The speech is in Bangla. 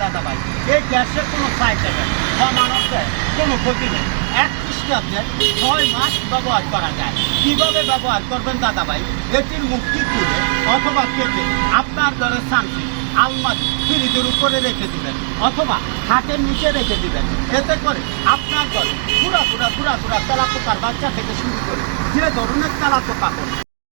দাদা ভাই এই গ্যাসের কোনো সাইড এফেক্ট বা মানুষের কোনো ক্ষতি নেই। 31 ট্যাবলেট 6 মাস ব্যবহার করা যায়। কিভাবে ব্যবহার করবেন দাদা ভাই? এটির মুক্তি তুলে অথবা কেটে আপনার ঘরের শান্তি আলমারি ফ্রিজের উপরে রেখে দিবেন অথবা খাটের নিচে রেখে দিবেন। এতে করে আপনার ঘরে পুরা তেলাপোকার বাচ্চা থেকে শুরু করে যে ধরনের তেলাপোকা